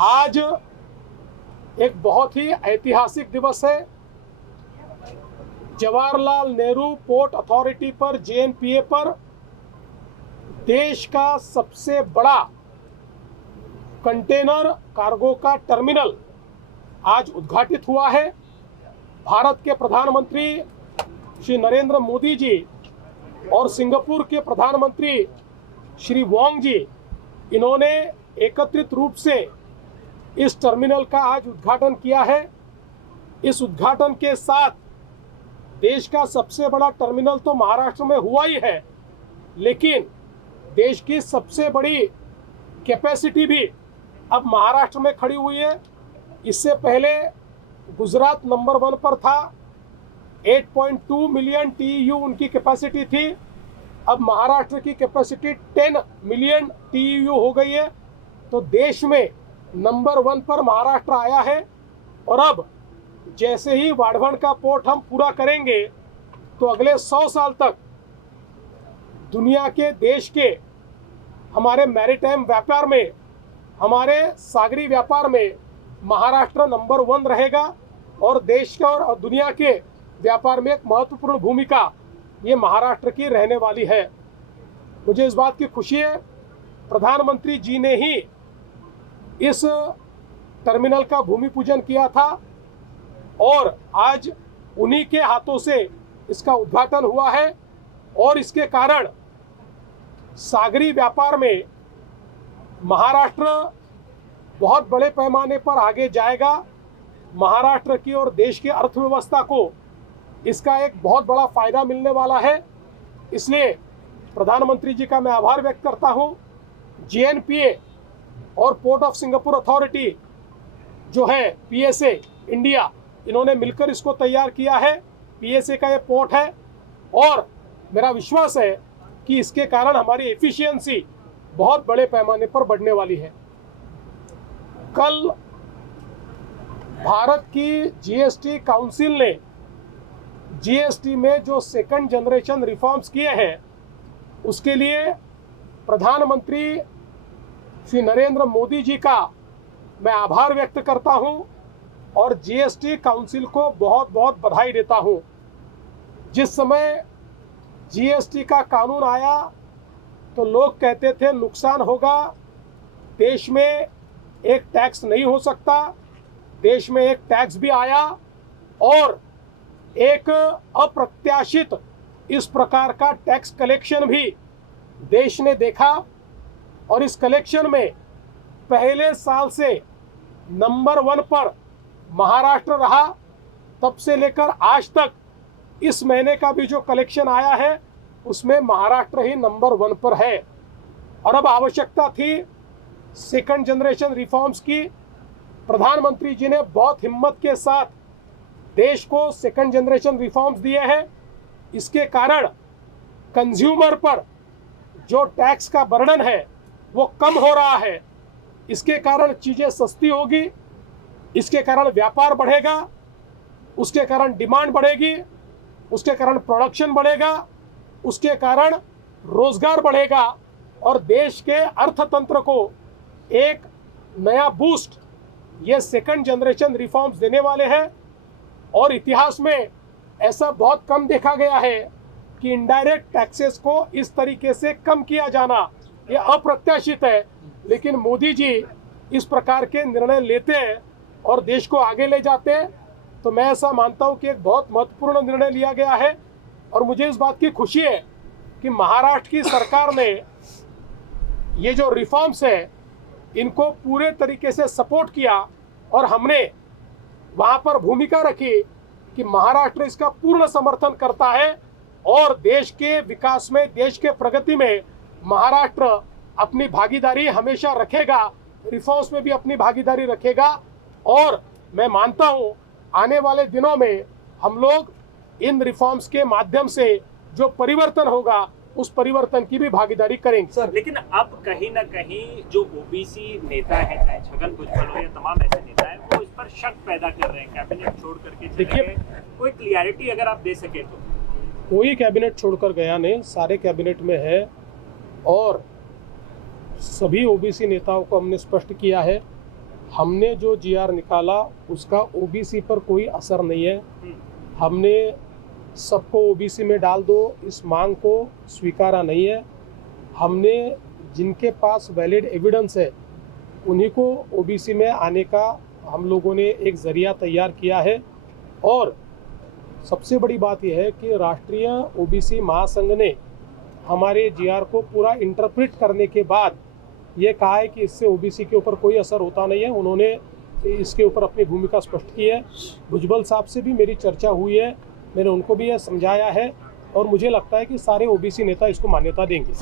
आज एक बहुत ही ऐतिहासिक दिवस है। जवाहरलाल नेहरू पोर्ट अथॉरिटी पर, जेएनपीए पर देश का सबसे बड़ा कंटेनर कार्गो का टर्मिनल आज उद्घाटित हुआ है। भारत के प्रधानमंत्री श्री नरेंद्र मोदी जी और सिंगापुर के प्रधानमंत्री श्री वांग जी, इन्होंने एकत्रित रूप से इस टर्मिनल का आज उद्घाटन किया है। इस उद्घाटन के साथ देश का सबसे बड़ा टर्मिनल तो महाराष्ट्र में हुआ ही है, लेकिन देश की सबसे बड़ी कैपेसिटी भी अब महाराष्ट्र में खड़ी हुई है। इससे पहले गुजरात नंबर 1 पर था, 8.2 मिलियन TEU उनकी कैपेसिटी थी। अब महाराष्ट्र की कैपेसिटी 10 मिलियन TEU हो गई है। तो देश में नंबर 1 पर महाराष्ट्र आया है। और अब जैसे ही वाढवण का पोर्ट हम पूरा करेंगे तो अगले 100 साल तक दुनिया के देश के हमारे मैरीटाइम व्यापार में, हमारे सागरी व्यापार में महाराष्ट्र नंबर 1 रहेगा और देश का और दुनिया के व्यापार में एक महत्वपूर्ण भूमिका ये महाराष्ट्र की रहने वाली है। मुझे इस बात की खुशी है, प्रधानमंत्री जी ने ही इस टर्मिनल का भूमि पूजन किया था और आज उन्हीं के हाथों से इसका उद्घाटन हुआ है। और इसके कारण सागरी व्यापार में महाराष्ट्र बहुत बड़े पैमाने पर आगे जाएगा। महाराष्ट्र की और देश की अर्थव्यवस्था को इसका एक बहुत बड़ा फायदा मिलने वाला है। इसलिए प्रधानमंत्री जी का मैं आभार व्यक्त करता हूं। जेएनपीए और पोर्ट ऑफ सिंगापुर अथॉरिटी जो है PSA इंडिया, इन्होंने मिलकर इसको तैयार किया है। PSA का ये पोर्ट है और मेरा विश्वास है कि इसके कारण हमारी एफिशिएंसी बहुत बड़े पैमाने पर बढ़ने वाली है। कल भारत की GST काउंसिल ने GST में जो सेकंड जनरेशन रिफॉर्म्स किए हैं उसके लिए प्रधानमंत्री श्री नरेंद्र मोदी जी का मैं आभार व्यक्त करता हूं और GST काउंसिल को बहुत बहुत बधाई देता हूं। जिस समय GST का कानून आया तो लोग कहते थे नुकसान होगा, देश में एक टैक्स नहीं हो सकता। देश में एक टैक्स भी आया और एक अप्रत्याशित इस प्रकार का टैक्स कलेक्शन भी देश ने देखा और इस कलेक्शन में पहले साल से नंबर 1 पर महाराष्ट्र रहा। तब से लेकर आज तक इस महीने का भी जो कलेक्शन आया है उसमें महाराष्ट्र ही नंबर 1 पर है। और अब आवश्यकता थी सेकंड जनरेशन रिफॉर्म्स की। प्रधानमंत्री जी ने बहुत हिम्मत के साथ देश को सेकंड जनरेशन रिफॉर्म्स दिए हैं। इसके कारण कंज्यूमर पर जो टैक्स का बर्डन है वो कम हो रहा है। इसके कारण चीज़ें सस्ती होगी, इसके कारण व्यापार बढ़ेगा, उसके कारण डिमांड बढ़ेगी, उसके कारण प्रोडक्शन बढ़ेगा, उसके कारण रोजगार बढ़ेगा और देश के अर्थतंत्र को एक नया बूस्ट ये सेकंड जनरेशन रिफॉर्म्स देने वाले हैं। और इतिहास में ऐसा बहुत कम देखा गया है कि इनडायरेक्ट टैक्सेस को इस तरीके से कम किया जाना, ये अप्रत्याशित है। लेकिन मोदी जी इस प्रकार के निर्णय लेते हैं और देश को आगे ले जाते हैं। तो मैं ऐसा मानता हूं कि एक बहुत महत्वपूर्ण निर्णय लिया गया है और मुझे इस बात की खुशी है कि महाराष्ट्र की सरकार ने ये जो रिफॉर्म्स है इनको पूरे तरीके से सपोर्ट किया और हमने वहां पर भूमिका रखी कि महाराष्ट्र इसका पूर्ण समर्थन करता है और देश के विकास में, देश के प्रगति में महाराष्ट्र अपनी भागीदारी हमेशा रखेगा, रिफॉर्म्स में भी अपनी भागीदारी रखेगा। और मैं मानता हूं आने वाले दिनों में हम लोग इन रिफॉर्म्स के माध्यम से जो परिवर्तन होगा उस परिवर्तन की भी भागीदारी करेंगे। सर, लेकिन अब कहीं ना कहीं जो ओबीसी नेता है, चाहे छगन भुजबल हो या तमाम ऐसे नेता हैं, वो इस पर शक पैदा कर रहे हैं। कैबिनेट छोड़ करके चले गए, कोई क्लियरिटी अगर आप दे सके तो। कोई कैबिनेट छोड़कर गया नहीं, सारे कैबिनेट में है और सभी ओबीसी नेताओं को हमने स्पष्ट किया है हमने जो जीआर निकाला उसका ओबीसी पर कोई असर नहीं है। हमने सबको ओबीसी में डाल दो इस मांग को स्वीकारा नहीं है। हमने जिनके पास वैलिड एविडेंस है उन्हीं को ओबीसी में आने का हम लोगों ने एक जरिया तैयार किया है। और सबसे बड़ी बात यह है कि राष्ट्रीय ओबीसी महासंघ ने हमारे जीआर को पूरा इंटरप्रेट करने के बाद ये कहा है कि इससे ओबीसी के ऊपर कोई असर होता नहीं है। उन्होंने इसके ऊपर अपनी भूमिका स्पष्ट की है। भुजबल साहब से भी मेरी चर्चा हुई है, मैंने उनको भी यह समझाया है और मुझे लगता है कि सारे ओबीसी नेता इसको मान्यता देंगे।